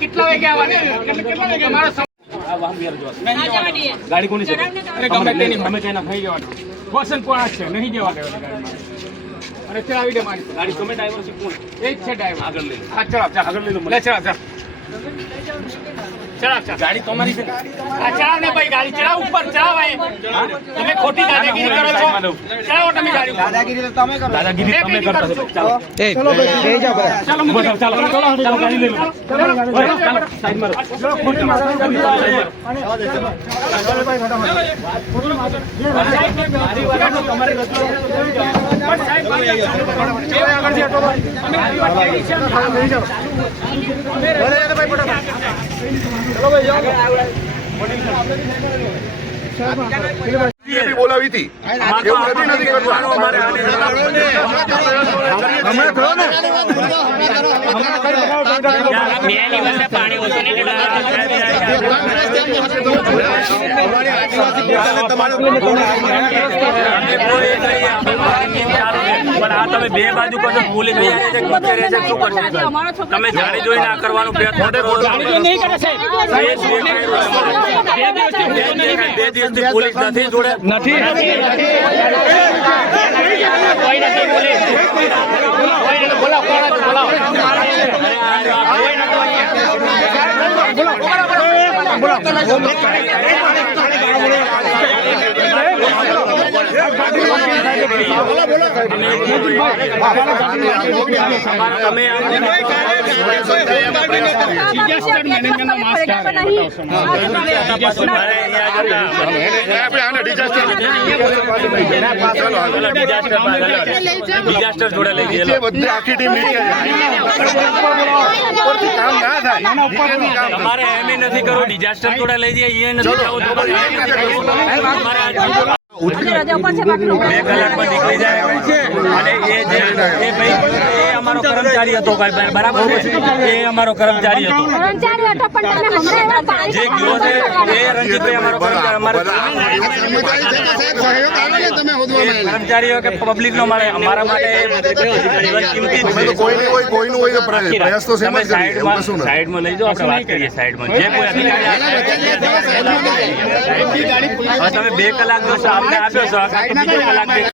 કેટલા વાગે આવવાને? કેટલા વાગે મારો ગાડી કોની છે? અરે ગમે તેની અમે કઈ ના થઈ જવાનું. વસન કોણ છે? નહીં જવા દેવાની. અરે ચલાવી દે મારી ગાડી. તમે ડ્રાઈવર છે કોણ? એ જ છે ડ્રાઈવર. આગળ લઈ હા ચલાવ આગળ લઈ લો. લે ચલાવ ચલાવ ગાડી તમારી છે. આ ચલાવ ને ભાઈ ગાડી ચલાવ ઉપર ચલાવ. તમે ખોટી દાદાગીરી કરો છો. ચલાવો તમે ગાડી. દાદાગીરી તમે કરો. દાદાગીરી તમે કરતા છો. ચાલો એ ચલો ભાઈ જાઓ ચાલો ચાલો ચાલો ગાડી લઈ લો. ચાલો સાઈડ મારો. ચલો ખોટી મારો ગાડી ચાલો ભાઈ ફટાફટ તમારી રસ્તો પણ સાહેબ આગળ છે તો ભાઈ અમે ગાડી વાળી છે લઈ જાઓ. બોલે તો ભાઈ ફટાફટ चलो भाई जाओ ये भी बोलावी थी એવું નથી કરતા અમારે અમે કરો ને મેની પાસે પાણી ઓછું નહીં પણ આ તમે બે બાજુ કરશો પોલીસ શું કરશે? તમે જાણી જોઈ ના કરવાનું પ્રયત્ન બે દિવસથી પોલીસ નથી જોડે નથી ડિઝાસ્ટર જોડે લઈ ગયેલો બધી આખી ટીમ તમારે એમ નથી કરો ડિઝાસ્ટર જોડે લઈ જઈએ નથી બે કલાકમાં નીકળી જાય અને એ ભાઈ અમારો કર્મચારી હતો બરાબર છે એ અમારો કર્મચારી હતો જે ગયો છે એ રણજીતભાઈ અમારો કર્મચારીઓ કે પબ્લિક નો મળે અમારા માટે સાઈડમાં લઈ જાઓ આપણે વાત કરીએ સાઈડમાં જે કોઈ અધિકારી તમે 2 કલાક નો આપને આપ્યો છો બીજો કલાક